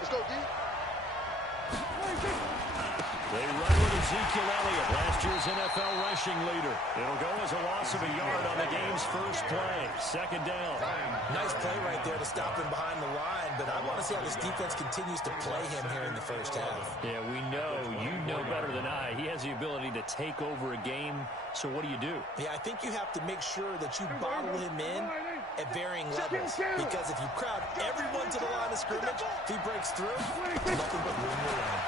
Let's go, D. They run with Ezekiel Elliott, last year's NFL rushing leader. It'll go as a loss of a yard on the game's first play. Second down. Nice play right there to stop him behind the line, but I want to see how this defense continues to play him here in the first half. Yeah, we know. You know better than I. He has the ability to take over a game, so what do you do? Yeah, I think you have to make sure that you bottle him in at varying levels, because if you crowd everyone to the line of scrimmage, if he breaks through, nothing but room to run.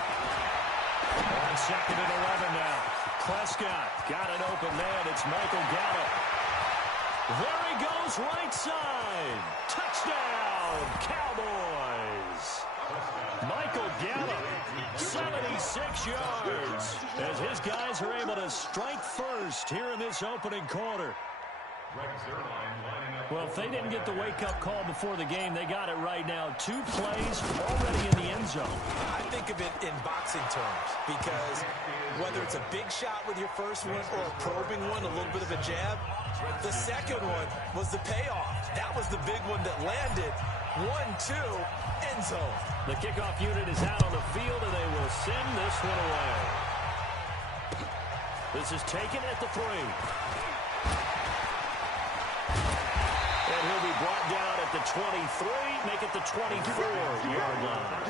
On second and 11 now. Prescott got an open man. It's Michael Gallup. There he goes, right side. Touchdown, Cowboys. Michael Gallup, 76 yards, as his guys are able to strike first here in this opening quarter. Well, if they didn't get the wake-up call before the game, they got it right now. 2 plays already in the end zone. I think of it in boxing terms, because whether it's a big shot with your first one or a probing one, a little bit of a jab, the second one was the payoff. That was the big one that landed. 1-2, end zone. The kickoff unit is out on the field, and they will send this one away. This is taken at the 3. And he'll be brought down at the 23, make it the 24-yard line.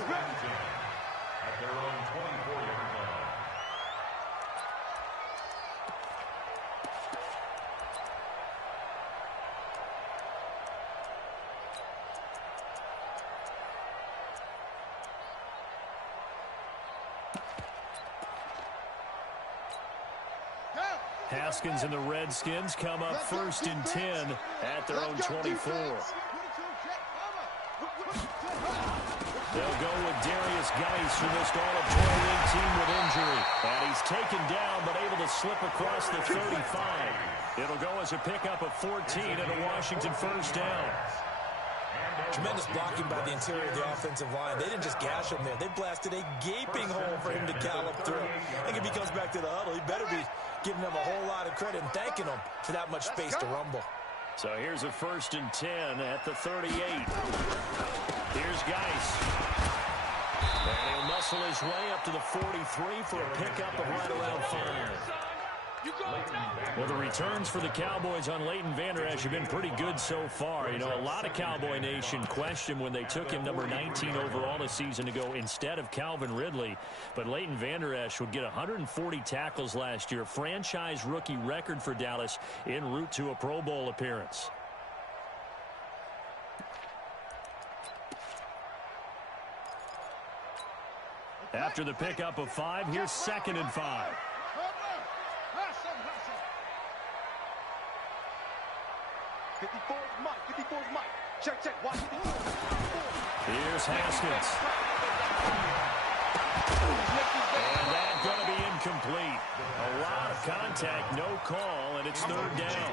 At their own 24-yard line. Haskins and the Redskins come up first and 10 at their own 24. They'll go with Darius Geis, who missed all of 2018 with injury. And he's taken down, but able to slip across the 35. It'll go as a pickup of 14 and a Washington first down. Tremendous blocking by the interior of the offensive line. They didn't just gash him there. They blasted a gaping hole for him to gallop through. I think if he comes back to the huddle, he better be giving them a whole lot of credit and thanking them for that much space to rumble. So here's a first and 10 at the 38. Here's Geis. And he'll muscle his way up to the 43 for a pickup of right around 5. Well, the returns for the Cowboys on Leighton Vander Esch have been pretty good so far. You know, a lot of Cowboy Nation questioned when they took him number 19 overall this season to go instead of Calvin Ridley. But Leighton Vander Esch would get 140 tackles last year, franchise rookie record for Dallas en route to a Pro Bowl appearance. After the pickup of 5, here's second and 5. 54 Mike, 54 Mike. Check, watch. Here's Haskins. And that's going to be incomplete. A lot of contact, no call, and it's third down.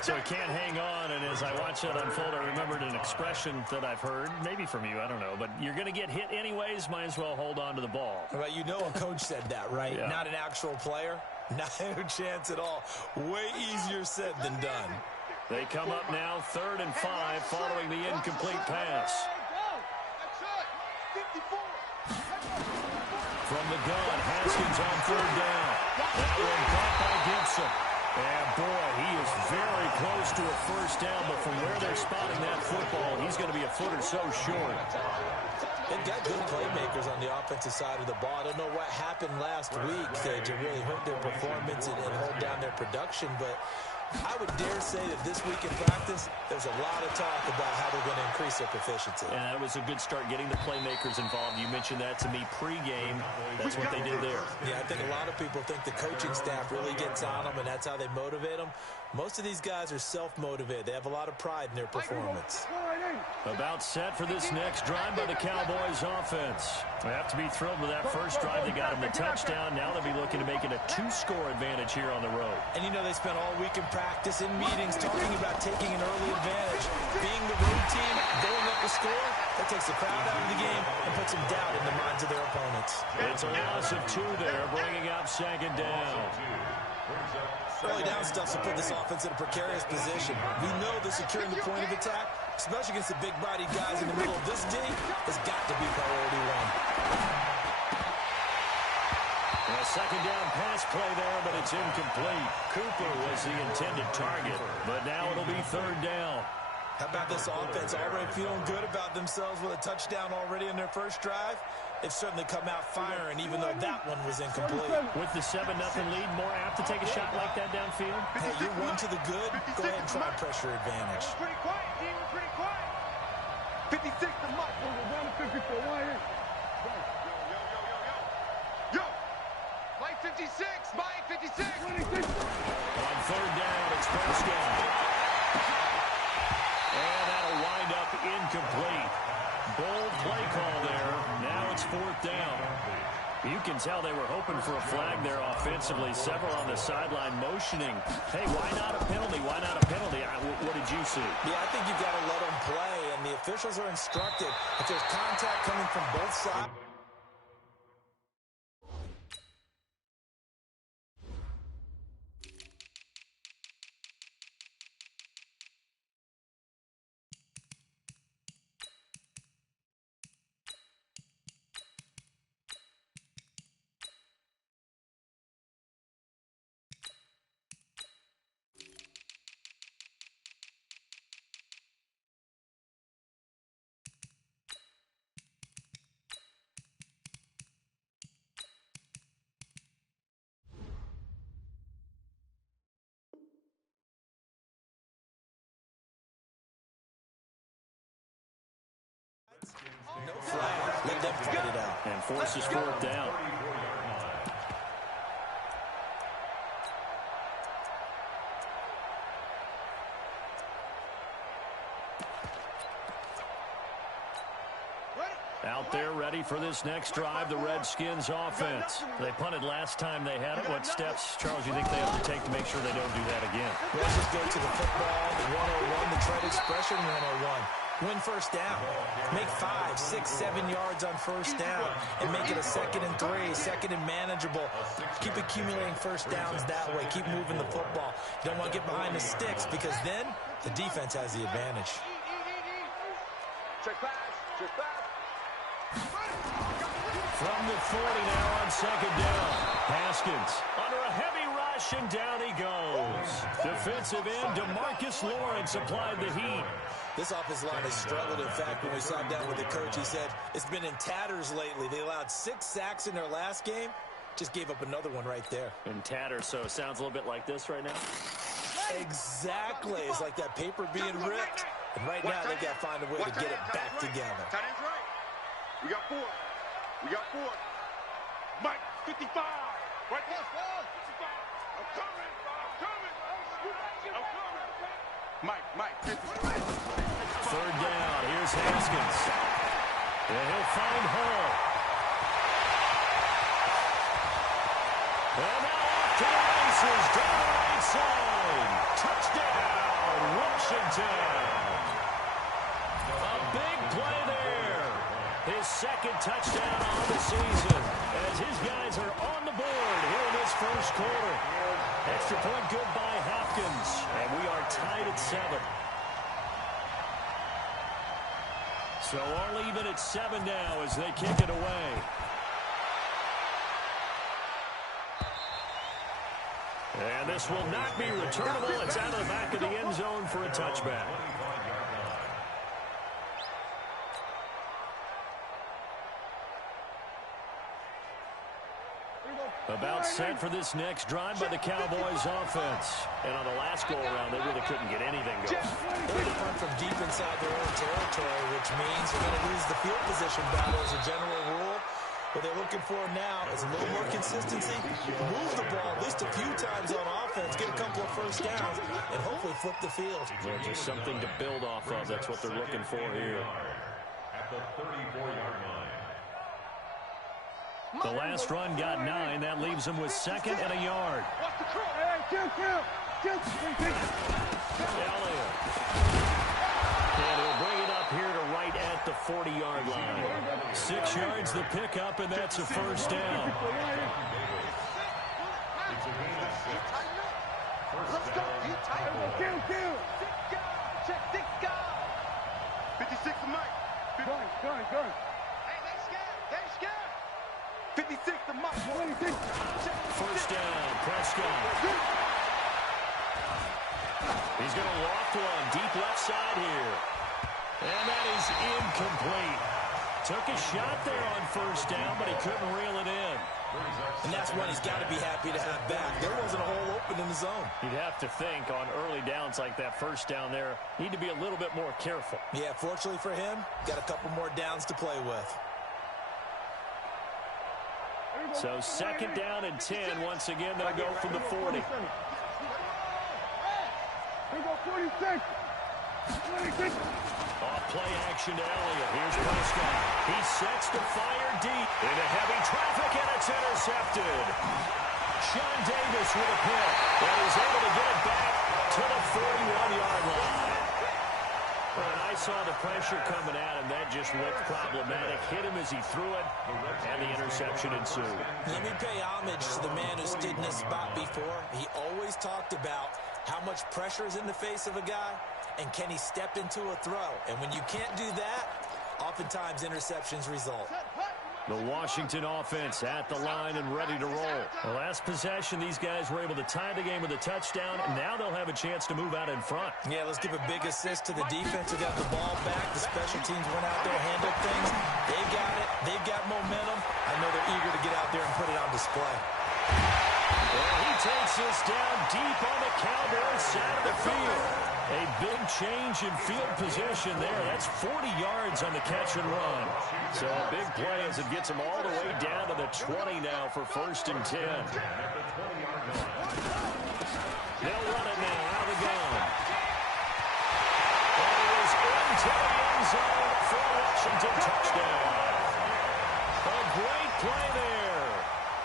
So he can't hang on, and as I watch that unfold, I remembered an expression that I've heard, maybe from you, I don't know, but you're going to get hit anyways, might as well hold on to the ball. Well, you know a coach said that, right? Yeah. Not an actual player. Not a chance at all. Way easier said than done. They come up now, 3rd and 5, following the incomplete pass. From the gun, Haskins on 3rd down. That one caught by Gibson. And boy, he is very close to a first down, but from where they're spotting that football, he's going to be a foot or so short. They've got good playmakers on the offensive side of the ball. I don't know what happened last week to really hurt their performance and hold down their production, but I would dare say that this week in practice, there's a lot of talk about how they're going to increase their proficiency. And that was a good start getting the playmakers involved. You mentioned that to me pregame. That's what they did there. Yeah, I think a lot of people think the coaching staff really gets on them, and that's how they motivate them. Most of these guys are self-motivated. They have a lot of pride in their performance. About set for this next drive by the Cowboys offense. They have to be thrilled with that first drive. They got them the touchdown. Now they'll be looking to make it a 2-score advantage here on the road. And you know they spent all week in practice, in meetings, talking about taking an early advantage. Being the road team, going up a score, that takes the crowd out of the game and puts some doubt in the minds of their opponents. It's a loss of 2 there, bringing up second down. Early down stuff to put this offense in a precarious position. We know they're securing the point of attack, especially against the big-bodied guys in the middle of this D, has got to be priority one. A second down pass play there, but it's incomplete. Cooper was the intended target, but now it'll be third down. How about this offense? Already feeling good about themselves with a touchdown already in their first drive. They've certainly come out firing, even though that one was incomplete. With the 7-0 lead, more apt to take a shot like that downfield? Hey, you're one to the good. Go ahead and try pressure advantage. Pretty quiet, team. We're pretty quiet. 56 to Mike. Yo. Mike 56. Mike 56. On third down, it's first down. And that'll wind up incomplete. Bold play call there. Now it's fourth down. You can tell they were hoping for a flag there offensively. Several on the sideline motioning. Hey, why not a penalty? Why not a penalty? What did you see? Yeah, I think you've got to let them play, and the officials are instructed. If there's contact coming from both sides, no flag. Let them fight it out. And forces fourth down. Out there ready for this next drive, the Redskins offense. They punted last time they had it. What steps, Charles, you think they have to take to make sure they don't do that again? Let's just go to the football 101, the trade expression 101. Win first down. Make 5, 6, 7 yards on first down and make it a 2nd and 3, 2nd and manageable. Keep accumulating first downs that way. Keep moving the football. You don't want to get behind the sticks because then the defense has the advantage. Check pass. Check pass. From the 40 now on second down. Haskins under a heavy rush, and down he goes. Defensive end DeMarcus Lawrence applied the heat. This offensive line has struggled. In fact, when we sat down with the coach, he said it's been in tatters lately. They allowed 6 sacks in their last game. Just gave up another one right there. In tatters, so it sounds a little bit like this right now. Exactly. It's like that paper being ripped. And right now, they've got to find a way to get it back together. Tight end's right. We got 4. We got 4. Mike, 55. Right there. 55. I'm coming. I'm coming. Mike, 55. Third down. Here's Haskins. And he'll find Hall. And now off to the races. Down the right side. Touchdown, Washington. A big play there. His 2nd touchdown on the season as his guys are on the board here in this first quarter. Extra point good by Hopkins, and we are tied at 7. So all even at 7 now as they kick it away. And this will not be returnable. It's out of the back of the end zone for a touchback. About set for this next drive by the Cowboys offense. And on the last go-around, they really couldn't get anything going. They're going to punt from deep inside their own territory, which means they're going to lose the field position battle as a general rule. What they're looking for now is a little more consistency, move the ball at least a few times on offense, get a couple of first downs, and hopefully flip the field. Yeah, just something to build off of. That's what they're looking for here. At the 34-yard line. The last run got 9. That leaves them with 2nd and a yard. Elliott. And he'll bring it up here to right at the 40-yard line. 6 yards the pickup, and that's a first down. Let's go. Check 6 guys. 56 to Mike. Gun. Hey, they scared. 56 to Mike. 26. First down, Prescott. He's going to loft one deep left side here. And that is incomplete. Took a shot there on first down, but he couldn't reel it in. And that's one he's got to be happy to have back. There wasn't a hole open in the zone. You'd have to think on early downs like that first down there, need to be a little bit more careful. Yeah, fortunately for him, got a couple more downs to play with. So second down and 10. Once again, they'll go from the 40. Off play action to Elliott. Here's Prescott. He sets to fire deep into heavy traffic, and it's intercepted. Sean Davis with a pick, and he's able to get it back to the 41-yard line. And I saw the pressure coming at him. That just looked problematic. Hit him as he threw it, and the interception ensued. Let me pay homage to the man who stood in this spot before. He always talked about how much pressure is in the face of a guy, and can he step into a throw? And when you can't do that, oftentimes interceptions result. The Washington offense at the line and ready to roll. The last possession, these guys were able to tie the game with a touchdown, and now they'll have a chance to move out in front. Yeah, let's give a big assist to the defense who got the ball back. The special teams went out there, handled things. They got it. They've got momentum. I know they're eager to get out there and put it on display. Well, he takes this down deep on the Cowboys side of the field. A big change in field position there. That's 40 yards on the catch and run. So a big play as it gets them all the way down to the 20 now for first and 10. They'll run it now out of the gun. And it is into the end zone for a Washington touchdown. A great play there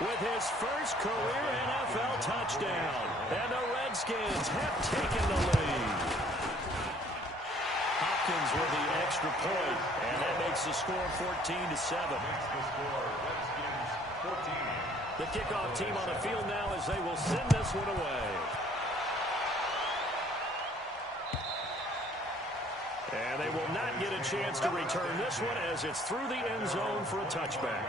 with his first career NFL touchdown. And the Redskins have taken the lead. Hopkins with the extra point, and that makes the score 14-7. The kickoff team on the field now as they will send this one away. And they will not get a chance to return this one as it's through the end zone for a touchback.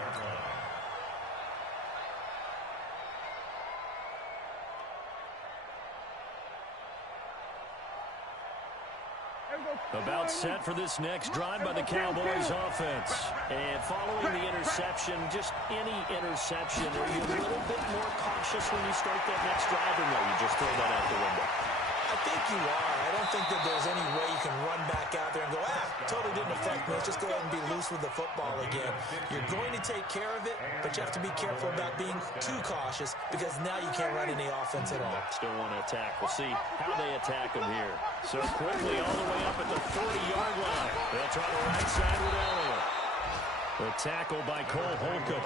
About set for this next drive by the Cowboys offense. And following the interception, just any interception, are you a little bit more cautious when you start that next drive, or no, you just throw that out the window? I think you are. I don't think that there's any way you can run back out there and go, totally didn't affect me. Let's just go ahead and be loose with the football again. You're going to take care of it, but you have to be careful about being too cautious because now you can't run any offense at all. Still want to attack. We'll see how they attack them here. So quickly all the way up at the 40-yard line. They'll try the right side with Elliott. The tackle by Cole Holcomb.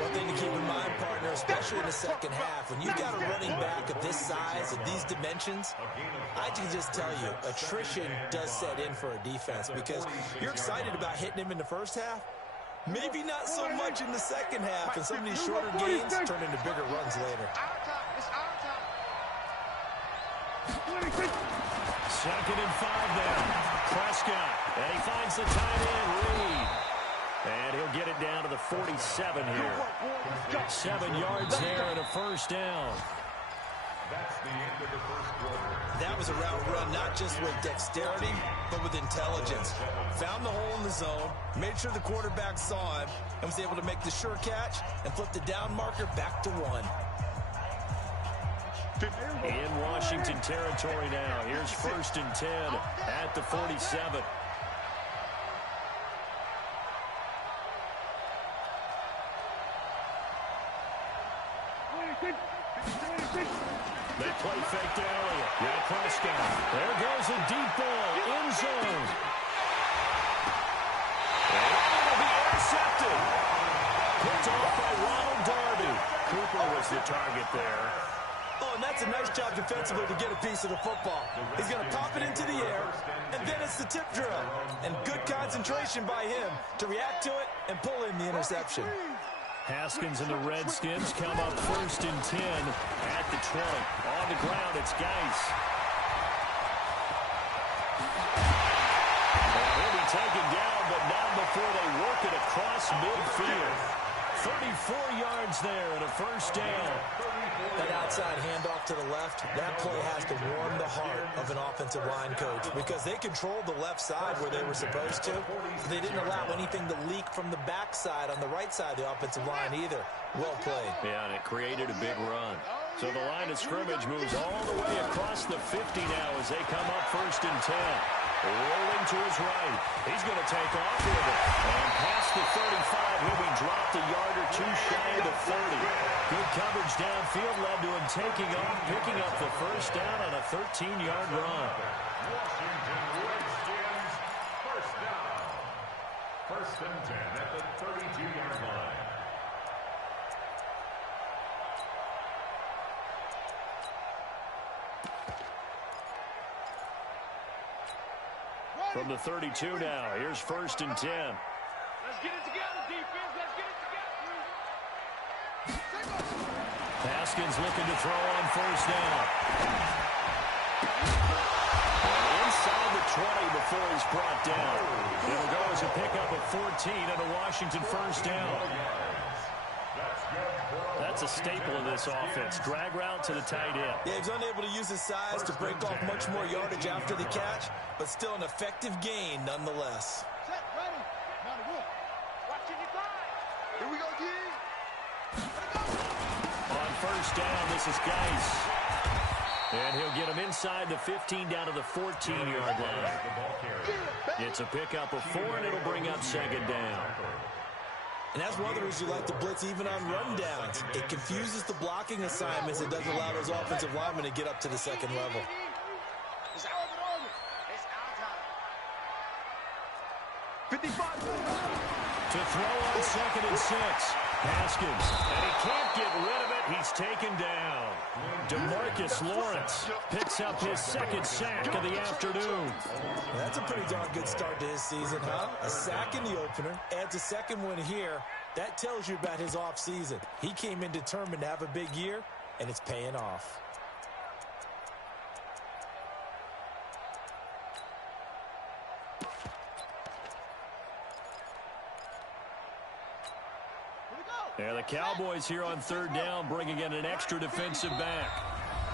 One thing to keep in mind, partner, especially in the second half, when you've got a running back of this size, of these dimensions, I can just tell you, attrition does set in for a defense because you're excited about hitting him in the first half. Maybe not so much in the second half, and some of these shorter gains turn into bigger runs later. Second and 5 now. Prescott, and he finds the tight end, Reed. And he'll get it down to the 47 here. 7 yards there and a first down. That's the end of the first quarter. That was a route run, not just with dexterity, but with intelligence. Found the hole in the zone, made sure the quarterback saw him, and was able to make the sure catch and flip the down marker back to 1. In Washington territory now. Here's first and 10 at the 47. They play fake to Elliott. Yeah, Prescott. There goes a deep ball. End zone. And it'll be intercepted. Picked off by Ronald Darby. Cooper was the target there. Oh, and that's a nice job defensively to get a piece of the football. He's going to pop it into the air, and then it's the tip drill. And good concentration by him to react to it and pull in the interception. Haskins and the Redskins come up first and 10 at the 20. On the ground, it's Geis. And he'll be taken down, but not before they work it across midfield. 34 yards there and a first down. That outside handoff to the left, that play has to warm the heart of an offensive line coach because they controlled the left side where they were supposed to. They didn't allow anything to leak from the backside on the right side of the offensive line either. Well played. Yeah, and it created a big run. So the line of scrimmage moves all the way across the 50 now as they come up 1st and 10. Rolling to his right. He's going to take off with it. And past the 35, he'll be dropped a yard or two shy of the 30. Good coverage downfield led to him taking off, picking up the first down on a 13-yard run. Washington Redskins, first down. 1st and 10 at the 32-yard line. From the 32 now, here's 1st and 10. Let's get it together, defense. Let's get it together. Haskins looking to throw on 1st down. And inside the 20 before he's brought down. It'll go as a pickup of 14 and a Washington 1st down. That's a staple of this offense. Drag route to the tight end. Yeah, he's unable to use his size to break off much more yardage after the catch, but still an effective gain nonetheless. Set, ready. Now to work. Watching your drive. Here we go, G. On 1st down, this is Geis. And he'll get him inside the 15 down to the 14-yard line. It's a pickup of 4, and it'll bring up 2nd down. And that's one of the reasons you like to blitz even on rundowns. It confuses the blocking assignments. It doesn't allow those offensive linemen to get up to the 2nd level. It's over. It's our time. 55. To throw on 2nd and 6. Haskins. And he can't get rid of it. He's taken down. DeMarcus Lawrence picks up his 2nd sack of the afternoon. That's a pretty darn good start to his season, huh? A sack in the opener, adds a 2nd one here. That tells you about his offseason. He came in determined to have a big year, and it's paying off. Yeah, the Cowboys here on 3rd down, bringing in an extra defensive back.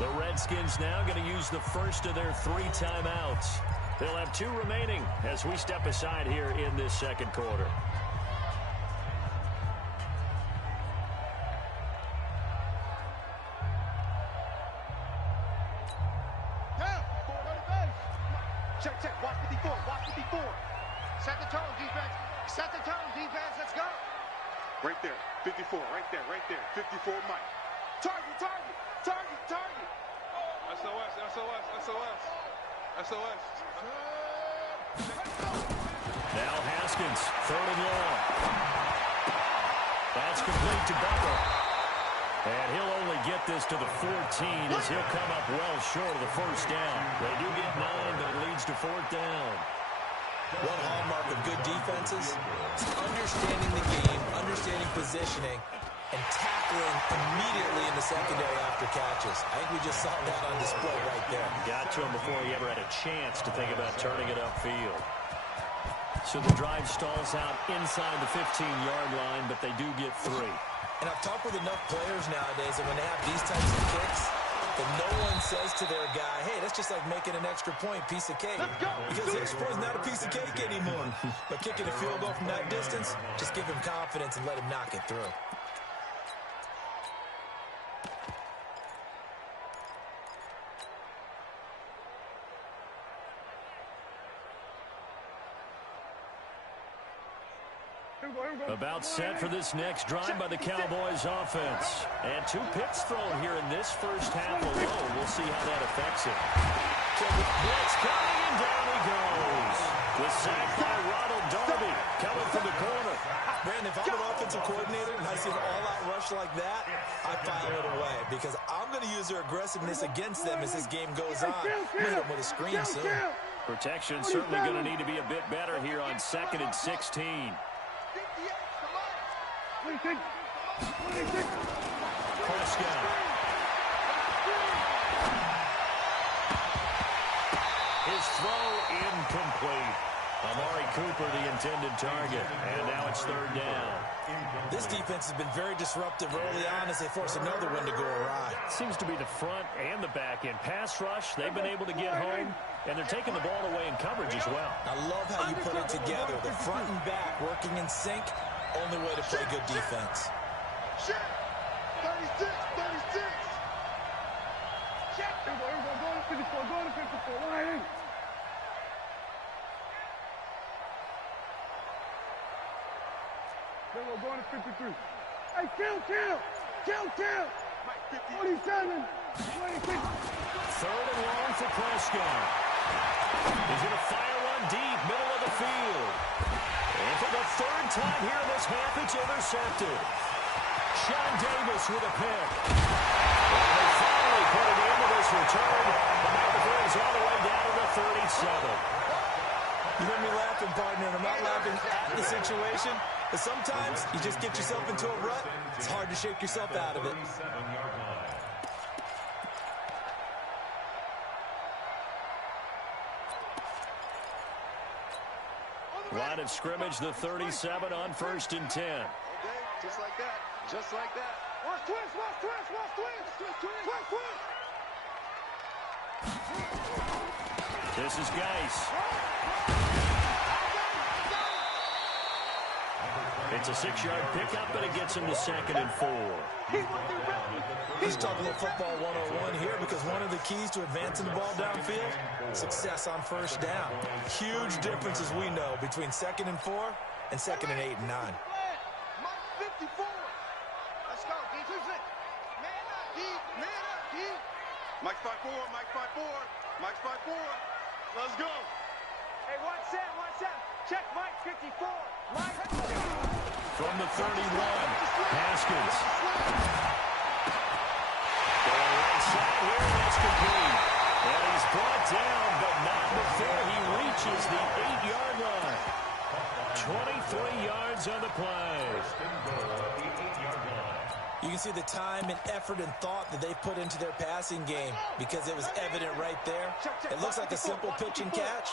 The Redskins now going to use the first of their 3 timeouts. They'll have 2 remaining as we step aside here in this 2nd quarter. Check. Watch 54. Set the tone, defense. Let's go. Right there. 54. Right there. 54, Mike. Target. SOS. Now Haskins, 3rd and long. That's complete to Butler. And he'll only get this to the 14 as he'll come up well short of the 1st down. They do get 9, but it leads to 4th down. One hallmark of good defenses is understanding the game, understanding positioning, and tackling immediately in the secondary after catches. I think we just saw that on display right there. Got to him before he ever had a chance to think about turning it upfield. So the drive stalls out inside the 15-yard line, but they do get 3. And I've talked with enough players nowadays that when they have these types of kicks, that no one says to their guy, hey, that's just like making an extra point, piece of cake. Because the extra point is not a piece of cake anymore. But kicking a field goal from that distance, just give him confidence and let him knock it through. About set for this next drive by the Cowboys offense. And 2 picks thrown here in this first half alone. We'll see how that affects it. Blitz coming, and down he goes. The sack by Ronald Darby coming from the corner. Brandon, if I'm an offensive coordinator and I see an all-out rush like that, I file it away because I'm going to use their aggressiveness against them as this game goes on. I'm going to hit them with a screen soon. Protection certainly going to need to be a bit better here on 2nd and 16. Prescott. His throw incomplete. Amari Cooper, the intended target. And now it's third down. This defense has been very disruptive early on as they force another one to go awry. Seems to be the front and the back end. Pass rush, they've been able to get home, and they're taking the ball away in coverage as well. I love how you put it together. The front and back working in sync, only way to play good defense. Check. 36, 36. Check. Go to 54, go to 54. Line in. We're going to 53. Hey, kill. Mike 50. 47. 26. Third and long for Prescott. He's going to fire one deep, middle of the field. And for the third time here in this half, it's intercepted. Sean Davis with a pick. And they finally put it into this return. The microphone is all the way down to the 37. You hear me laughing, partner, and I'm not laughing at the situation. But sometimes you just get yourself into a rut. It's hard to shake yourself out of it. Line of scrimmage, the 37 on 1st and 10. Okay, just like that. Just like that. Watch twist. This is Geis. It's a 6-yard pickup, but it gets him to 2nd and 4. He's talking about football 101 here because one of the keys to advancing the ball downfield, success on first down. Huge difference, as we know, between 2nd and 4 and 2nd and 8 and 9. Mike 54. Let's go, defense. Man up, D. Mike 5-4, Mike 5-4. Mike 5-4. Let's go. Hey, watch Sam. Check Mike 54. From the 31, Haskins. Going right side here, and that's complete. And he's brought down, but not before he reaches the 8-yard line. 23 yards on the play. You can see the time and effort and thought that they put into their passing game because it was evident right there. It looks like a simple pitch and catch,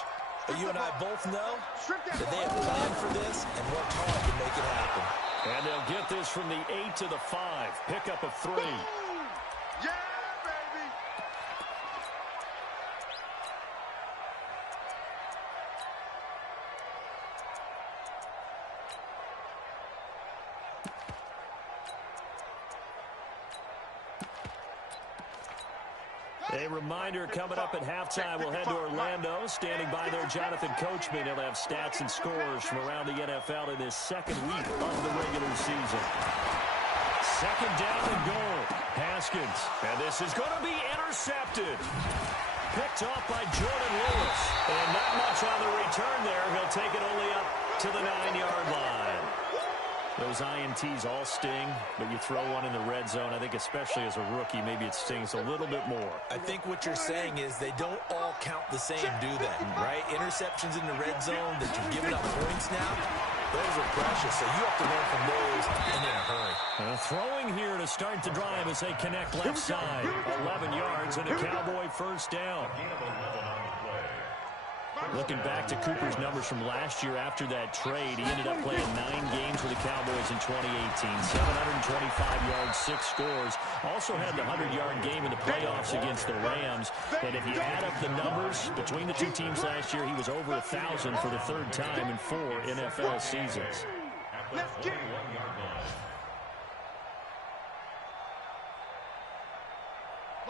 but you and I both know that they have planned for this and worked hard to make it happen. And they'll get this from the 8 to the 5. Pickup of 3. Yeah, baby. A reminder coming up at halftime. We'll head to Orlando. Standing by there, Jonathan Coachman. He'll have stats and scores from around the NFL in this second week of the regular season. 2nd down and goal. Haskins. And this is going to be intercepted. Picked off by Jordan Lewis. And not much on the return there. He'll take it only up to the 9-yard line. Those INTs all sting, but you throw one in the red zone. I think especially as a rookie, maybe it stings a little bit more. I think what you're saying is they don't all count the same, do they? Right? Interceptions in the red zone that you're giving up points now, those are precious, so you have to learn from those and in a hurry. Throwing here to start the drive as they connect left side. 11 yards and a Cowboy first down. Looking back to Cooper's numbers from last year after that trade, he ended up playing 9 games with the Cowboys in 2018. 725 yards, 6 scores. Also had the 100-yard game in the playoffs against the Rams. And if you add up the numbers between the two teams last year, he was over 1,000 for the 3rd time in 4 NFL seasons.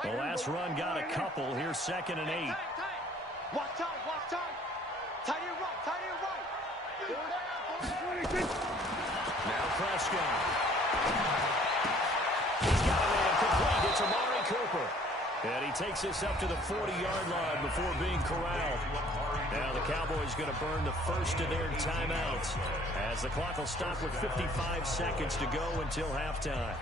The last run got a couple. Here's 2nd and 8. Walk time. Tight end right. Now Prescott. He's got it in complete. It's Amari Cooper. And he takes this up to the 40-yard line before being corralled. Now the Cowboys going to burn the first of their timeouts as the clock will stop with 55 seconds to go until halftime.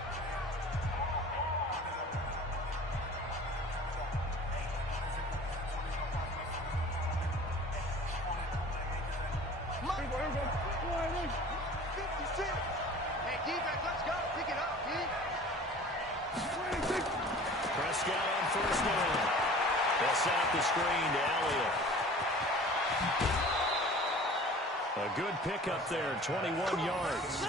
Prescott on first down. They'll set up the screen to Elliott. A good pickup there, 21 yards.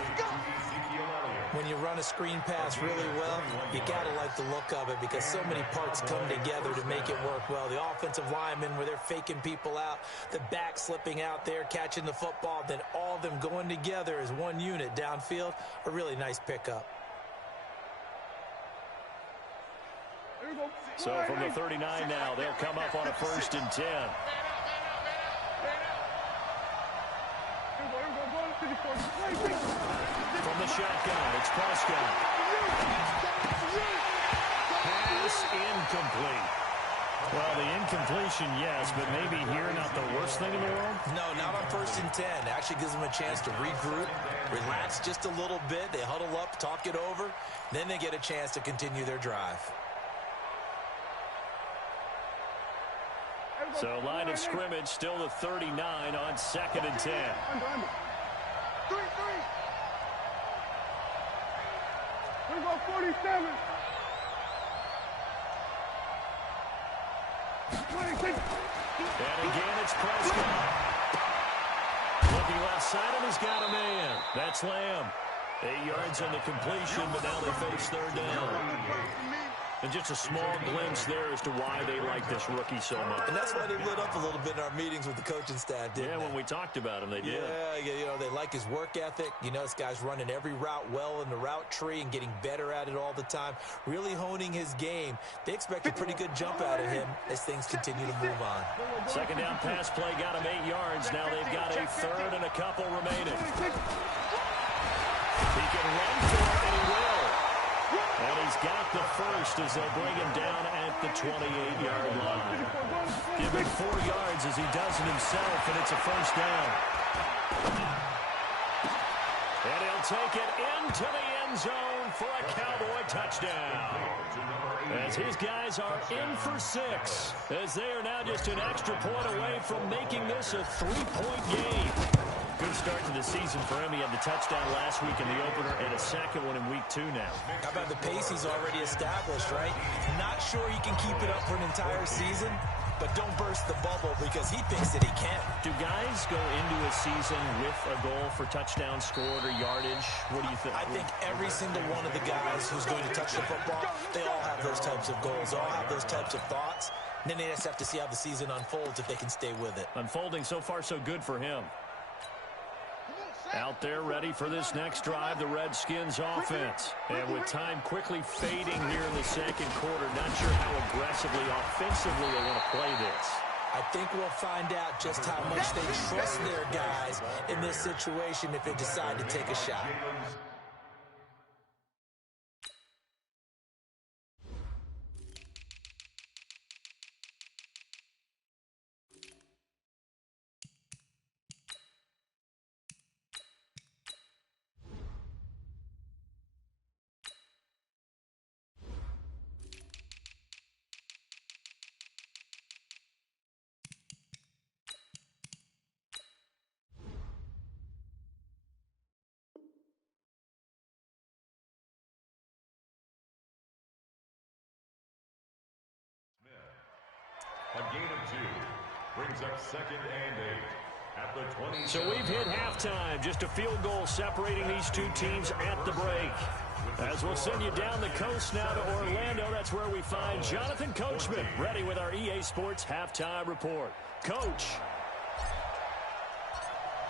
When you run a screen pass really well, you got to like the look of it because so many parts come together to make it work well. The offensive linemen, where they're faking people out, the back slipping out there, catching the football, then all of them going together as one unit downfield. A really nice pickup. So from the 39 now, they'll come up on a 1st and 10. From the shotgun, it's Prescott. Pass incomplete. Well, the incompletion, yes, but maybe here not the worst thing in the world? No, not on 1st and 10. It actually gives them a chance to regroup, relax just a little bit. They huddle up, talk it over. Then they get a chance to continue their drive. So line of scrimmage still the 39 on 2nd and 10. Here go 47. 26. And again, it's Prescott. Looking left side, and he's got a man. That's Lamb. 8 yards on the completion, but now they face 3rd down. And just a small glimpse there as to why they like this rookie so much. And that's why they lit up a little bit in our meetings with the coaching staff, didn't they? Yeah, when we talked about him, they did. Yeah, you know, they like his work ethic. You know, this guy's running every route well in the route tree and getting better at it all the time, really honing his game. They expect a pretty good jump out of him as things continue to move on. 2nd down pass play got him 8 yards. Now they've got a 3rd and a couple remaining. He can run for it, and he will. And he's got the 1st as they'll bring him down at the 28-yard line. Give him 4 yards as he does it himself, and it's a 1st down. And he'll take it into the end zone for a Cowboy touchdown. As his guys are in for 6, as they are now just an extra point away from making this a 3-point game. Good start to the season for him. He had the touchdown last week in the opener and a second one in week 2 now. How about the pace he's already established, right? Not sure he can keep it up for an entire season, but don't burst the bubble because he thinks that he can. Do guys go into a season with a goal for touchdown scored or yardage? What do you think? I think every single one of the guys who's going to touch the football, they all have those types of goals. They all have those types of thoughts. And then they just have to see how the season unfolds if they can stay with it. Unfolding so far so good for him. Out there ready for this next drive, the Redskins offense. And with time quickly fading here in the 2nd quarter, not sure how aggressively, offensively they want to play this. I think we'll find out just how much they trust their guys in this situation if they decide to take a shot. A gain of 2 brings up 2nd and 8 at the 20. So we've hit halftime. Just a field goal separating these two teams at the break. As we'll send you down the coast now to Orlando, that's where we find Jonathan Coachman ready with our EA Sports halftime report. Coach.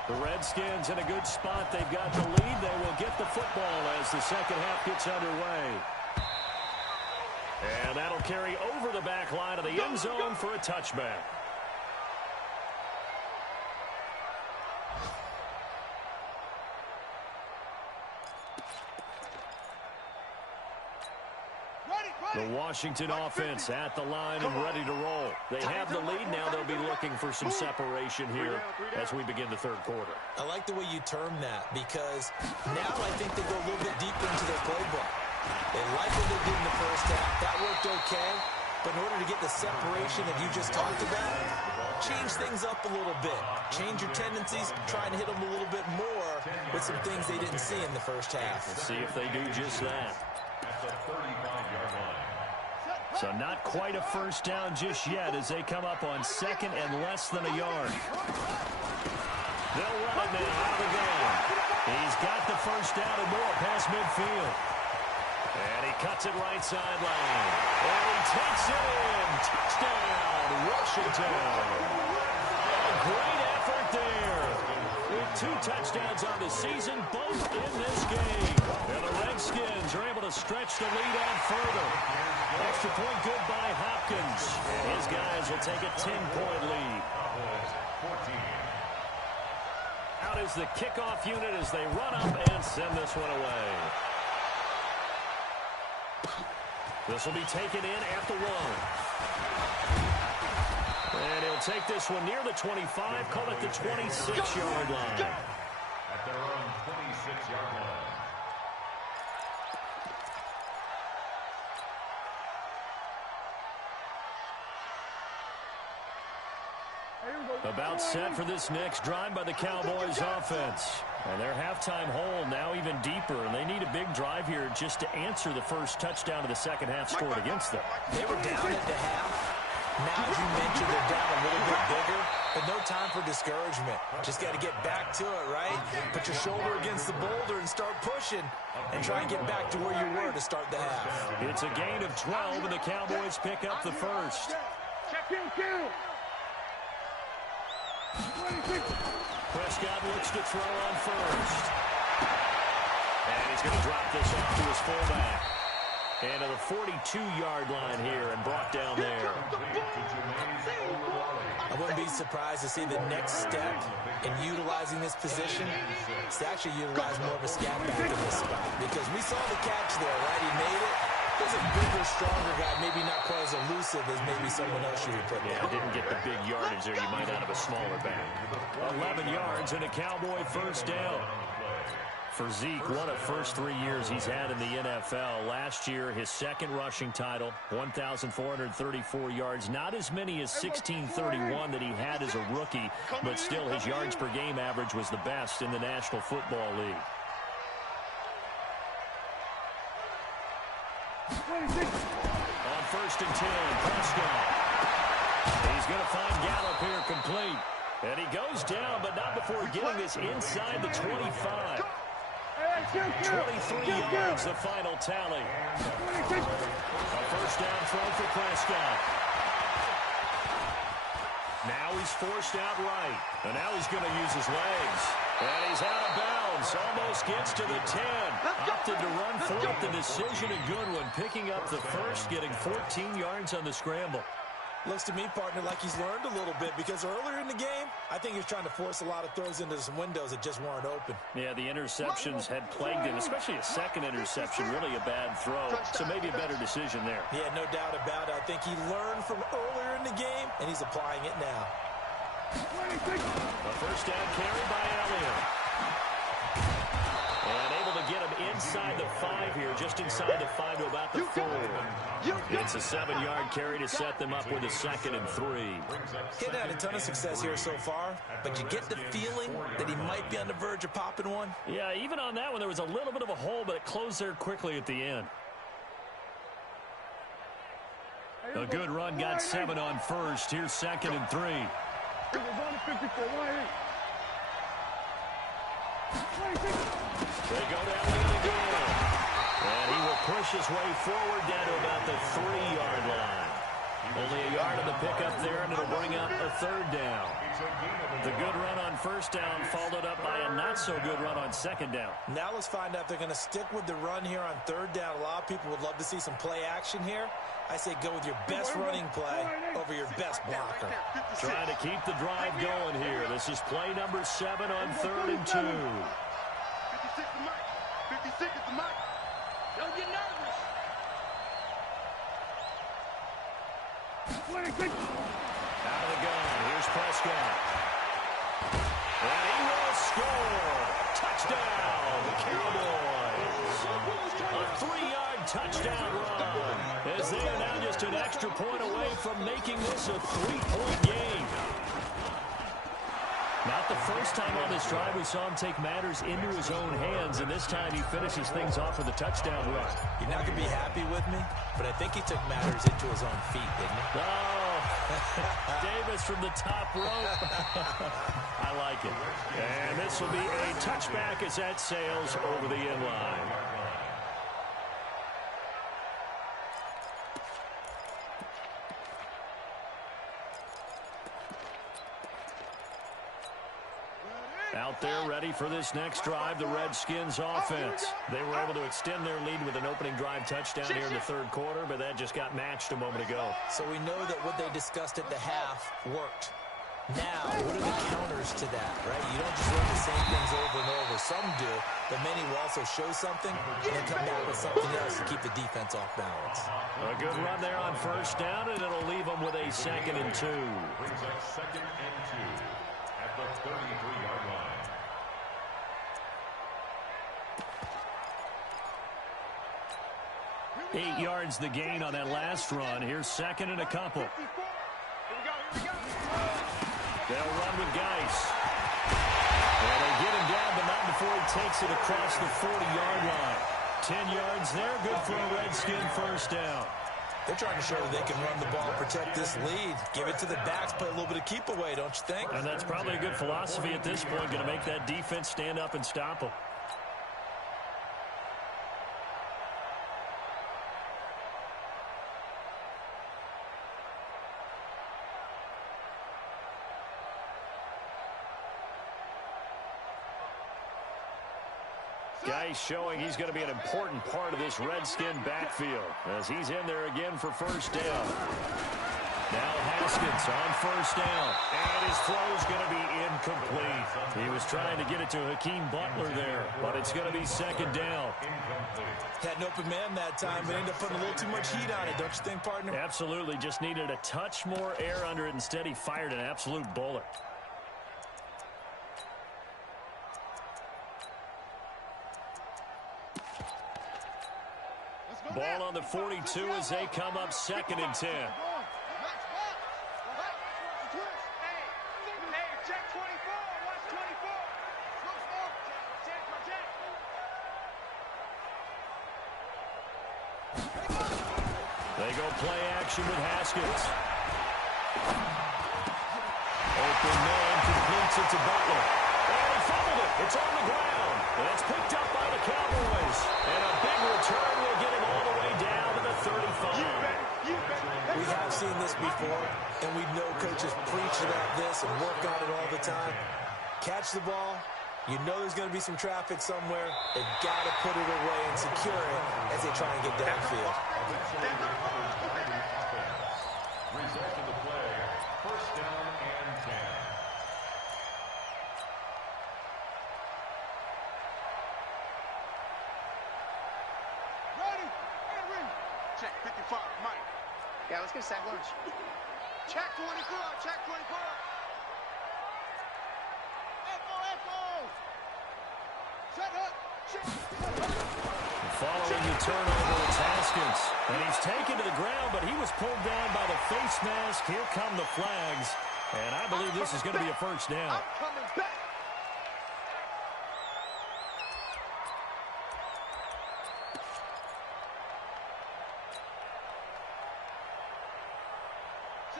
The Redskins in a good spot. They've got the lead. They will get the football as the 2nd half gets underway. And that'll carry over the back line of the end zone for a touchback. The Washington offense at the line and ready to roll. They have the lead. Now they'll be looking for some separation here as we begin the 3rd quarter. I like the way you term that because now I think they go a little bit deeper into their playbook. They like what they did in the 1st half. That worked okay. But in order to get the separation that you just talked about, change things up a little bit. Change your tendencies. Try and hit them a little bit more with some things they didn't see in the 1st half. Let's see if they do just that. At the 35-yard line. So not quite a 1st down just yet as they come up on 2nd and less than a yard. They'll run it now out of the gun. He's got the first down and more past midfield. And he cuts it right sideline. And he takes it in. Touchdown, Washington. A great effort there. With 2 touchdowns on the season, both in this game. And the Redskins are able to stretch the lead out further. Extra point good by Hopkins. And his guys will take a 10-point lead. Out is the kickoff unit as they run up and send this one away. This will be taken in at the 1. And he'll take this one near the 25, call it the 26-yard line. At their own 26-yard line. About set for this next drive by the Cowboys offense. And their halftime hole now even deeper, and they need a big drive here just to answer the first touchdown of the second half scored against them. They were down at the half. Now, as you mentioned, they're down a little bit bigger, but no time for discouragement. Just got to get back to it, right? Put your shoulder against the boulder and start pushing and try and get back to where you were to start the half. It's a gain of 12, and the Cowboys pick up the first. Prescott looks to throw on first. And he's going to drop this off to his fullback. And to the 42-yard line here and brought down there. I wouldn't be surprised to see the next step in utilizing this position is to actually utilize more of a scat back in this spot. Because we saw the catch there, right? He made it. He's a bigger, stronger guy, maybe not quite as elusive as maybe someone else you would put there. Yeah, didn't get the big yardage there you might out of a smaller back. 11 yards and a Cowboy first down. For Zeke, one of the first 3 years he's had in the NFL. Last year, his second rushing title, 1,434 yards. Not as many as 1,631 that he had as a rookie, but still his yards per game average was the best in the National Football League. On first and 10, Prescott. He's going to find Gallup here complete. And he goes down, but not before getting this inside the 25. 23 yards, the final tally. A first down throw for Prescott. Now he's forced out right. And now he's going to use his legs. And he's out of bounds. Almost gets to the 10. Opted to run for it. The decision, a good one. Picking up the first, getting 14 yards on the scramble. Looks to me, partner, like he's learned a little bit because earlier in the game, I think he was trying to force a lot of throws into some windows that just weren't open. Yeah, the interceptions had plagued him, especially a second interception, really a bad throw. So maybe a better decision there. Yeah, no doubt about it. I think he learned from earlier in the game, and he's applying it now. A first down carry by Elliott. And able to get him inside the 5 here, just inside the 5 to about the 4. It's a 7-yard carry to set them up with a 2nd and 3. He's had a ton of success here so far, but you get the feeling that he might be on the verge of popping one. Yeah, even on that one, there was a little bit of a hole, but it closed there quickly at the end. A good run, got 7 on first. Here's 2nd and 3. They go down the again. And he will push his way forward down to about the 3-yard line. Only a yard on the pickup there, and it'll bring up a 3rd down. The good run on first down followed up by a not-so-good run on 2nd down. Now let's find out if they're going to stick with the run here on 3rd down. A lot of people would love to see some play action here. I say go with your best running play over your best blocker. Trying to keep the drive going here. This is play number 7 on 3rd and 2. 56 to Mike. 56 to Mike. Don't get nervous. Out of the gun. Here's Prescott. And he will score. Touchdown, the Cowboys. A 3-yard touchdown run. As they are now just an extra point away from making this a 3-point game. Not the first time on this drive we saw him take matters into his own hands, and this time he finishes things off with a touchdown run. You're not going to be happy with me, but I think he took matters into his own feet, didn't he? Oh, Davis from the top rope. I like it. And this will be a touchback as that sails over the end line. Out there ready for this next drive, the Redskins offense. They were able to extend their lead with an opening drive touchdown here in the third quarter, but that just got matched a moment ago. So we know that what they discussed at the half worked. Now, what are the counters to that, right? You don't just run the same things over and over. Some do, but many will also show something and then come back with something else to keep the defense off balance. A good run there on first down, and it'll leave them with a 2nd and 2. Brings up 2nd and 2 at the 33-yard line. Eight yards the gain on that last run. Here's 2nd and a couple. They'll run with Geis. And they get him down, but not before he takes it across the 40-yard line. 10 yards there, good for a Redskin first down. They're trying to show that they can run the ball, protect this lead, give it to the backs, play a little bit of keep away, don't you think? And that's probably a good philosophy at this point, going to make that defense stand up and stop them. Guy showing he's going to be an important part of this Redskin backfield as he's in there again for first down. Now Haskins on first down, and his throw is going to be incomplete. He was trying to get it to Hakeem Butler there, but it's going to be 2nd down. Had an open man that time, but ended up putting a little too much heat on it, don't you think, partner? Absolutely, just needed a touch more air under it. Instead, he fired an absolute bullet. Ball on the 42 as they come up 2nd and 10. Hey, check 24. Watch 24. They go play action with Haskins. Open man completes it to Butler. And he fumbled it. It's on the ground. And it's picked up by the Cowboys. And a big return will get him all the way down to the 35. We have seen this before, and we know coaches preach about this and work on it all the time. Catch the ball. You know there's going to be some traffic somewhere. They've got to put it away and secure it as they try and get downfield. Result of the play, first down and 10. Ready? Check 55, Mike. Yeah, let's get sack lunch. Check 24. Check 24. Echo. Shut up. Following the turnover, it's Haskins. And he's taken to the ground, but he was pulled down by the face mask. Here come the flags. And I believe this is going to be a first down. I'm coming back.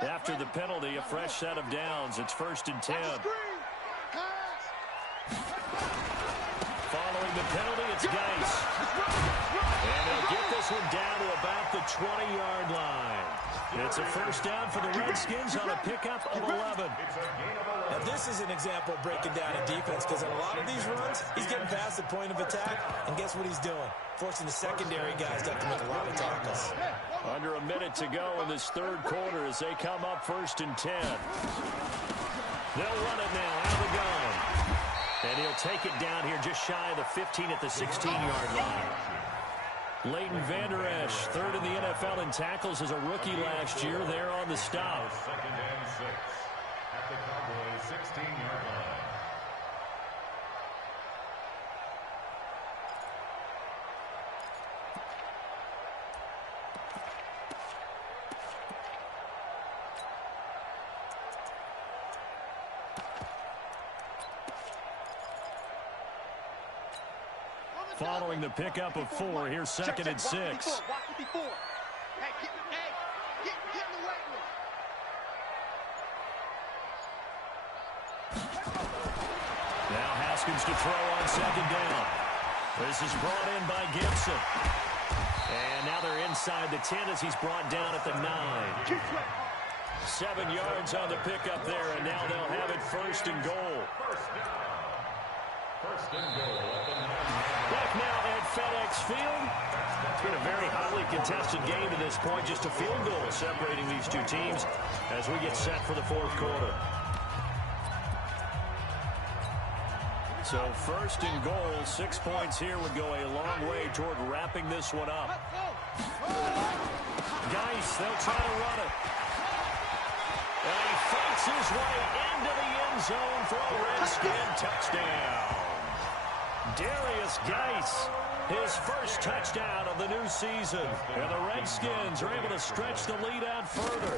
After the penalty, a fresh set of downs. It's 1st and 10. Following the penalty, it's Geis. And they'll get this one down to about the 20-yard line. It's a first down for the Redskins on a pickup of 11. Now, this is an example of breaking down in defense because in a lot of these runs, he's getting past the point of attack, and guess what he's doing? Forcing the secondary guys to have to make a lot of tackles. Under a minute to go in this third quarter as they come up 1st and 10. They'll run it now out of the gun. And he'll take it down here just shy of the 15 at the 16-yard line. Leighton Vander Esch, 3rd in the NFL in tackles as a rookie last year. There on the stop. 2nd and 6 at the Cowboys' 16-yard line. Following the pickup of 4, here's 2nd and 6. Watch 54. Hey, get in the weight room. Now Haskins to throw on second down. This is brought in by Gibson. And now they're inside the 10 as he's brought down at the 9. 7 yards on the pickup there, and now they'll have it first and goal. First and goal at the 9. Back now at FedEx Field. It's been a very hotly contested game to this point. Just a field goal separating these two teams as we get set for the fourth quarter. So first and goal, 6 points here would go a long way toward wrapping this one up. Geis, they'll try to run it. And he fights his way into the end zone for a Redskin touchdown. Darius Geis, his first touchdown of the new season. And the Redskins are able to stretch the lead out further.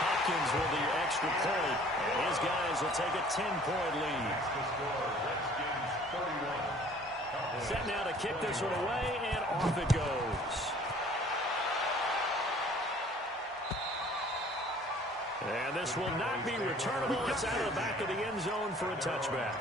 Hopkins with the extra point. And his guys will take a 10-point lead. Set now to kick this one away, and off it goes. And this will not be returnable. It's out of the back of the end zone for a touchback.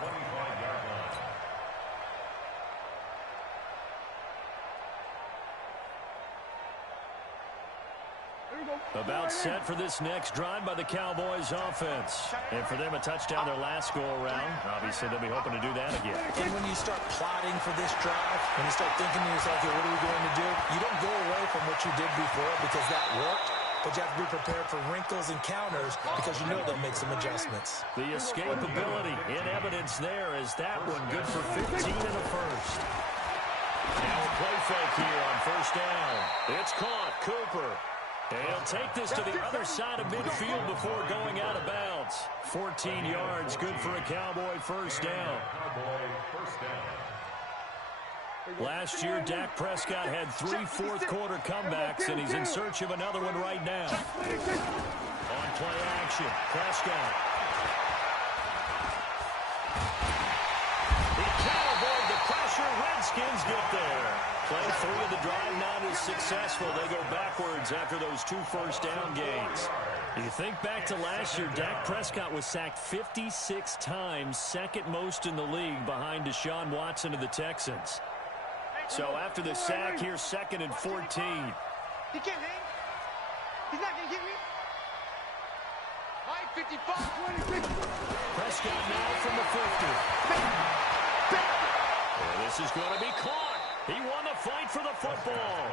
About set for this next drive by the Cowboys offense. And for them, a touchdown their last go-around. Obviously, they'll be hoping to do that again. And when you start plotting for this drive, when you start thinking to yourself, okay, what are we going to do? You don't go away from what you did before because that worked. But you have to be prepared for wrinkles and counters because you know they'll make some adjustments. The escapability in evidence there is that one good for 15 and a first. Now a play fake here on first down. It's caught. Cooper. And he'll take this to the other side of midfield before going out of bounds. 14 yards, good for a Cowboy first down. Last year, Dak Prescott had 3 fourth-quarter comebacks, and he's in search of another one right now. On play action, Prescott. He can't avoid the pressure. Redskins get there. Play 3 of the drive not as successful. They go backwards after those 2 first-down gains. You think back to last year, Dak Prescott was sacked 56 times, second most in the league behind Deshaun Watson of the Texans. So after the sack, here's 2nd and 14. He can't hang. He's not going to get me. High 55. Prescott now from the 50. And this is going to be caught. He won the fight for the football.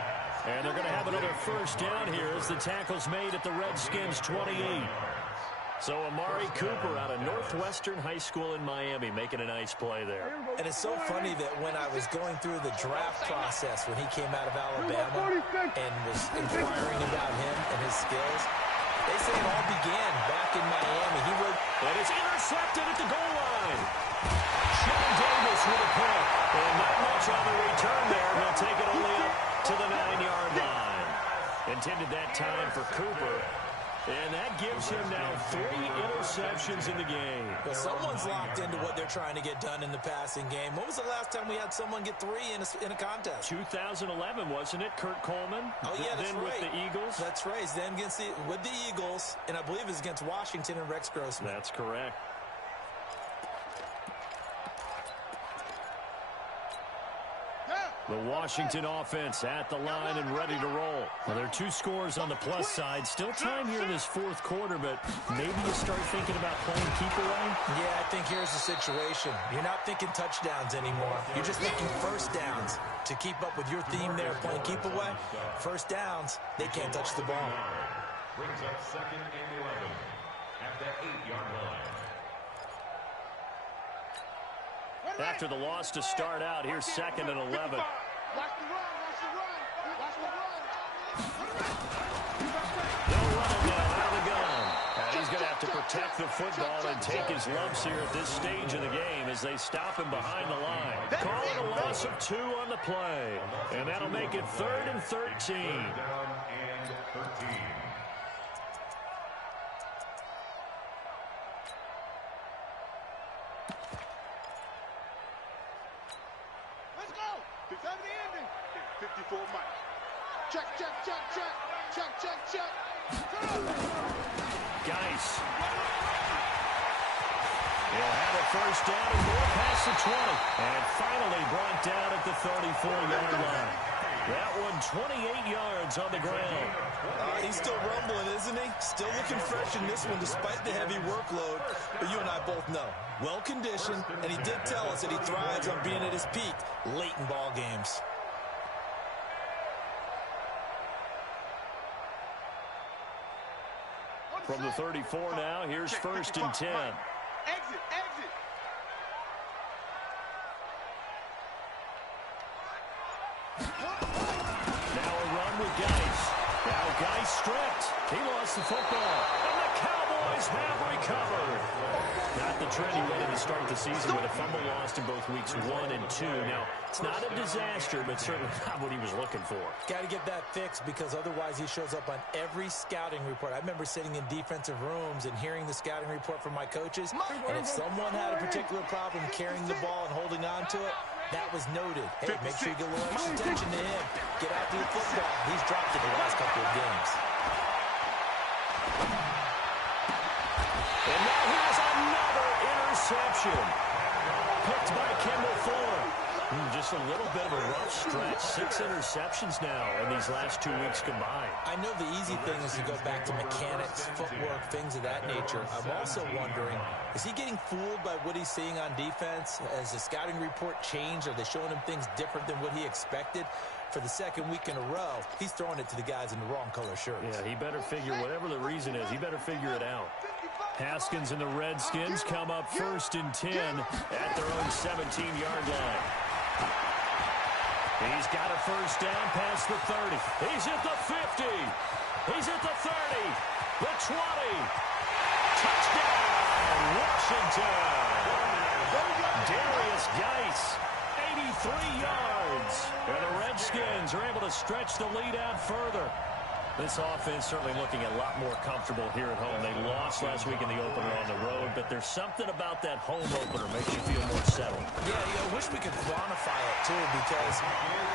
And they're going to have another first down here as the tackle's made at the Redskins' 28. So Amari Cooper out of Northwestern High School in Miami making a nice play there. And it's so funny that when I was going through the draft process when he came out of Alabama and was inquiring about him and his skills, they say it all began back in Miami. And it's intercepted at the goal line. Sean Davis with a punt. And not much on the return there. He'll take it only up to the 9-yard line. Intended that time for Cooper. And that gives him now 3 interceptions in the game. Well, someone's locked into what they're trying to get done in the passing game. When was the last time we had someone get 3 in a contest? 2011, wasn't it? Kurt Coleman? Oh, yeah, that's then right. With the Eagles? That's right. Then with the Eagles, and I believe it's against Washington and Rex Grossman. That's correct. The Washington offense at the line and ready to roll. Well, there are 2 scores on the plus side. Still time here in this fourth quarter, but maybe you start thinking about playing keep away? Yeah, I think here's the situation. You're not thinking touchdowns anymore. You're just thinking first downs. To keep up with your theme there, playing keep away, first downs, they can't touch the ball. Brings up 2nd and 11 at the 8-yard line. After the loss to start out, here's 2nd and 11. Watch the run, watch the run, watch the run. They'll run it now out of the gun. And he's going to have to protect the football and take his lumps here at this stage of the game as they stop him behind the line. Call it a loss of 2 on the play. And that'll make it 3rd and 13. 3rd down and 13. Let's go. It's time the ending. 54 Mike. Check, check, check, check. Check, check, check. Geis He'll have a first down and more past the 20. And finally brought down at the 34-yard line. That one 28 yards on the ground. He's still rumbling, isn't he? Still looking fresh in this one despite the heavy workload. But you and I both know, well-conditioned, and he did tell us that he thrives on being at his peak late in ball games. From the 34 now, here's first and 10. Exit, exit. Now a run with Geis. Now Geis stripped. He lost the football. And the Cowboys have recovered. Not the trend he went in to start the season with a fumble lost in both weeks 1 and 2. Now, it's not a disaster, but certainly not what he was looking for. Got to get that fixed because otherwise he shows up on every scouting report. I remember sitting in defensive rooms and hearing the scouting report from my coaches, and if someone had a particular problem carrying the ball and holding on to it, that was noted. Hey, make sure you get a little extra attention to him. Get out to the football. He's dropped it the last couple of games. And now here's another interception. Picked by Kendall Fuller. Just a little bit of a rough stretch. 6 interceptions now in these last 2 weeks combined. I know the easy thing is to go back to mechanics, footwork, things of that nature. I'm also wondering, is he getting fooled by what he's seeing on defense? Has the scouting report changed? Are they showing him things different than what he expected? For the second week in a row, he's throwing it to the guys in the wrong color shirts. Yeah, he better figure, whatever the reason is, he better figure it out. Haskins and the Redskins come up first and 10 at their own 17-yard line. He's got a first down past the 30. He's at the 50. He's at the 30. The 20. Touchdown, Washington. Darius Geis, 83 yards. And the Redskins are able to stretch the lead out further. This offense certainly looking a lot more comfortable here at home. They lost last week in the opener on the road, but there's something about that home opener makes you feel more settled. Yeah, I wish we could quantify it, too, because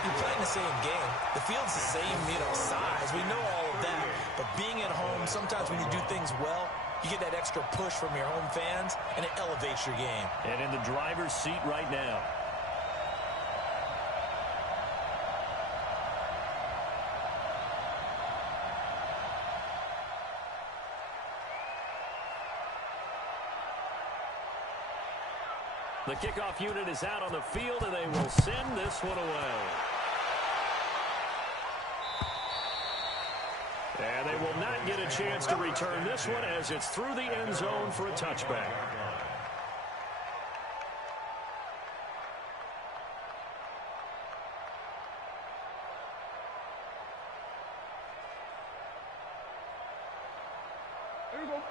you play in the same game. The field's the same, size. We know all of that. But being at home, sometimes when you do things well, you get that extra push from your home fans, and it elevates your game. And in the driver's seat right now. The kickoff unit is out on the field, and they will send this one away. And they will not get a chance to return this one as it's through the end zone for a touchback.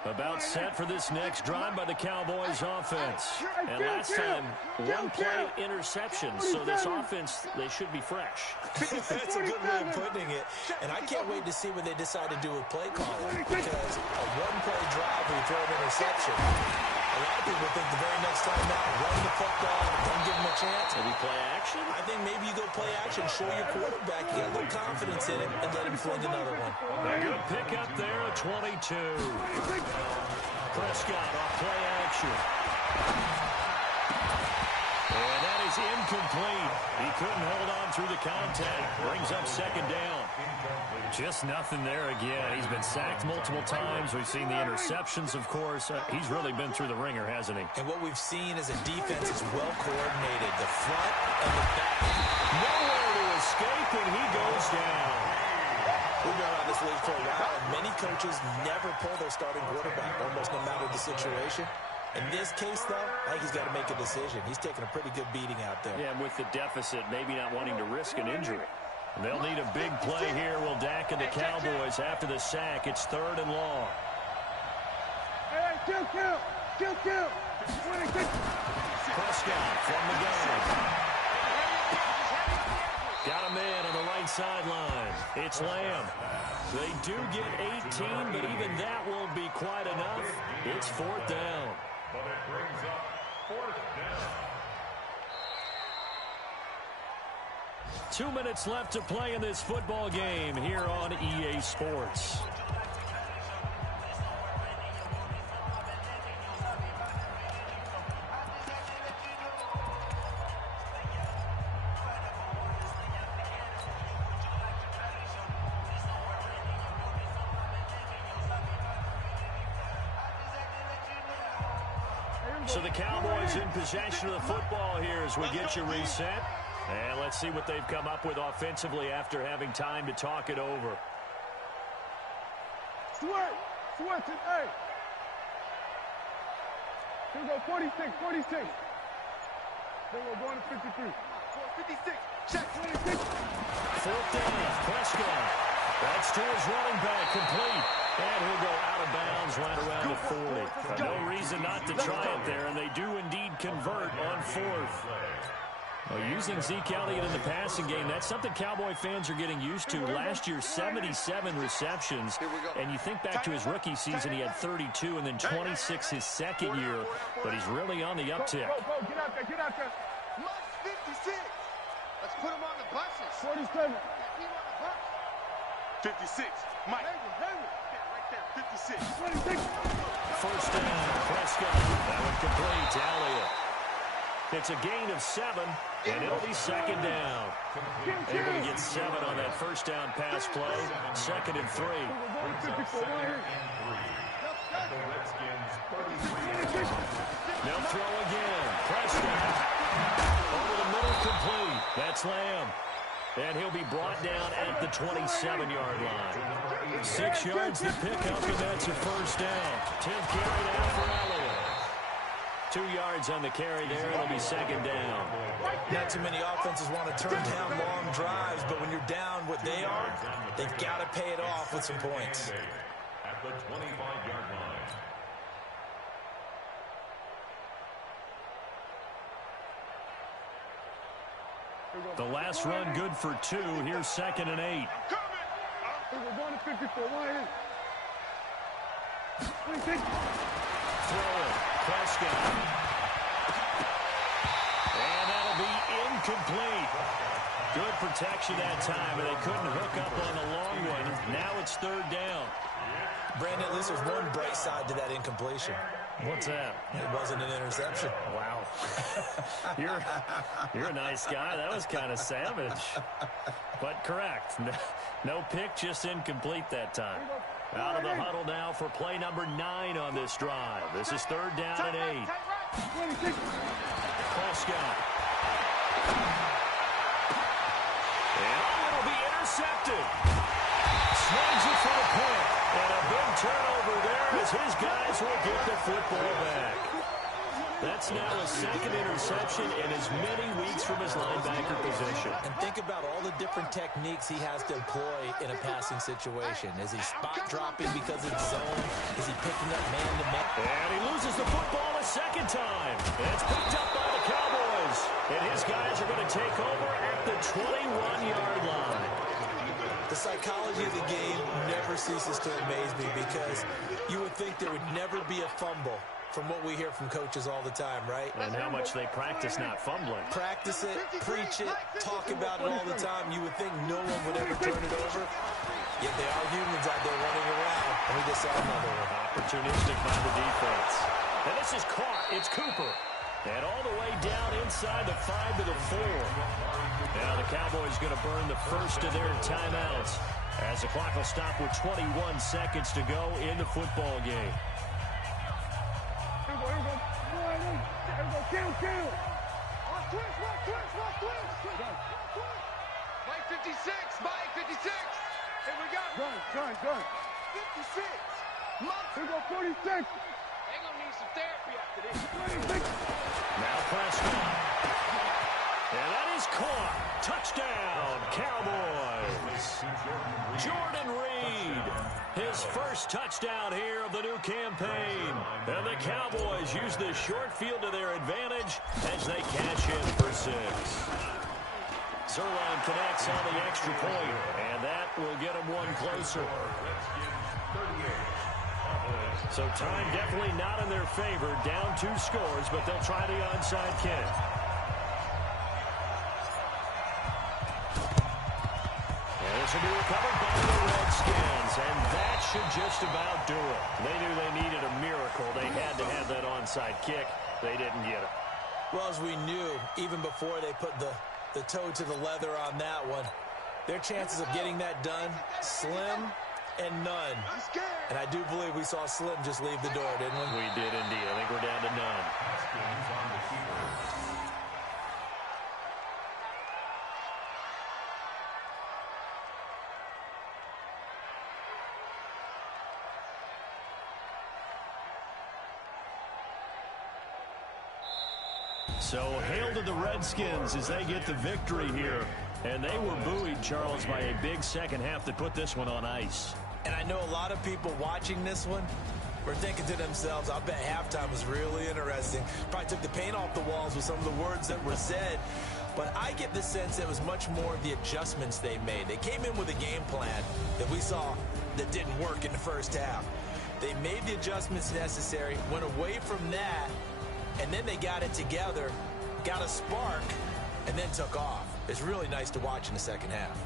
About set for this next drive by the Cowboys offense. And last time, one play interception. So this offense, they should be fresh. That's a good way of putting it. And I can't wait to see what they decide to do with play calling. Because a one-play drive where you throw an interception, a lot of people think the very next time out, run the football, don't give him a chance. Maybe play action? I think maybe you go play action, show your quarterback, you get a little confidence in him, and let him fling another one. A good pick up there at 22. Prescott off play action. And that is incomplete. He couldn't hold on through the contact. Brings up second down. Just nothing there again. He's been sacked multiple times. We've seen the interceptions, of course. He's really been through the ringer, hasn't he? And what we've seen is a defense is well coordinated. The front and the back. Nowhere to escape, and he goes down. We've been around this league for a while, and many coaches never pull their starting quarterback, almost no matter the situation. In this case, though, I think he's got to make a decision. He's taking a pretty good beating out there. Yeah, and with the deficit, maybe not wanting to risk an injury. They'll need a big play here. Will Dak and the Cowboys after the sack. It's 3rd and long. Hey, count. Prescott from the gun. Got a man on the right sideline. It's Lamb. They do get 18, but even that won't be quite enough. It's 4th down. But it brings up 4th down. 2 minutes left to play in this football game here on EA Sports. So the Cowboys in possession of the football here as we get you reset. And let's see what they've come up with offensively after having time to talk it over. Switch it, hey. Here we go, 46. Then we're going to 53. 56. Check. 26. Fourth down, Prescott. That's to his running back, complete. And he'll go out of bounds right around the 40. No reason not to try it there, and they do indeed convert on fourth. Well, using Zeke Elliott in the passing game, that's something Cowboy fans are getting used to. Last year, 77 receptions. And you think back to his rookie season, he had 32 and then 26 his second year. But he's really on the uptick. Go, get out there. Must 56. Let's put him on the buses. 47. 56. Mike. Henry. Right there. 56. 26. First down, Prescott. That one complete to Elliott. It's a gain of 7, and it'll be second down. Able to get 7 on that first down pass play. Second and 3. They'll throw again. Prescott. Over the middle, complete. That's Lamb. And he'll be brought down at the 27-yard line. 6 yards to pick up, and that's a first down. 10th carry now for Elliott. 2 yards on the carry there. It'll be second down. Not too many offenses want to turn down long drives, but when you're down what they are, they've got to pay it off with some points. At the 25-yard line. The last run good for 2. Here's second and 8. We're going to 54. 26. Throw it. Prescott. And that'll be incomplete. Good protection that time, and they couldn't hook up on the long one. Now it's third down. Brandon, at least there's one bright side to that incompletion. What's that? It wasn't an interception. Wow. You're a nice guy. That was kind of savage. But correct. No pick, just incomplete that time. Out of the huddle now for play number 9 on this drive. This is third down and 8. Prescott. And it'll be intercepted. Swings it for the pick. And a big turnover there as his guys will get the football back. That's now his second interception in as many weeks from his linebacker position. And think about all the different techniques he has to employ in a passing situation. Is he spot dropping because it's zone? Is he picking up man-to-man? And he loses the football a second time. And it's picked up by the Cowboys. And his guys are going to take over at the 21-yard line. The psychology of the game never ceases to amaze me because you would think there would never be a fumble from what we hear from coaches all the time, right? And how much they practice not fumbling. Practice it, preach it, talk about it all the time. You would think no one would ever turn it over. Yet they are humans out there running around. And we just saw another one. Opportunistic by the defense. And this is caught. It's Cooper. And all the way down inside the 5 to the 4. Now the Cowboys going to burn the first of their timeouts as the clock will stop with 21 seconds to go in the football game. Kill. Watch twist. Mike 56. Mike 56. Here we go. Done. 56. Here we go, 46. They're going to need some therapy after this. 26. Now Prescott. And that is caught. Touchdown, Cowboys. Jordan Reed, his first touchdown here of the new campaign. And the Cowboys use the short field to their advantage as they cash in for 6. Zerline connects on the extra point, and that will get them one closer. So time definitely not in their favor. Down 2 scores, but they'll try the onside kick. And this will be recovered by the Redskins, and that should just about do it. They knew they needed a miracle. They had to have that onside kick. They didn't get it. Well, as we knew, even before they put the toe to the leather on that one, their chances of getting that done, slim and none. I'm scared. And I do believe we saw Slim just leave the door, didn't we? We did indeed. I think we're down to none. Haskins on the keeper. So hail to the Redskins as they get the victory here. And they were buoyed, Charles, by a big second half that put this one on ice. And I know a lot of people watching this one were thinking to themselves, I bet halftime was really interesting. Probably took the paint off the walls with some of the words that were said. But I get the sense it was much more of the adjustments they made. They came in with a game plan that we saw that didn't work in the first half. They made the adjustments necessary, went away from that, and then they got it together, got a spark, and then took off. It's really nice to watch in the second half.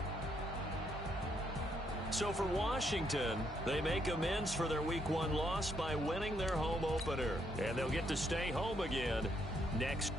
So for Washington, they make amends for their Week 1 loss by winning their home opener. And they'll get to stay home again next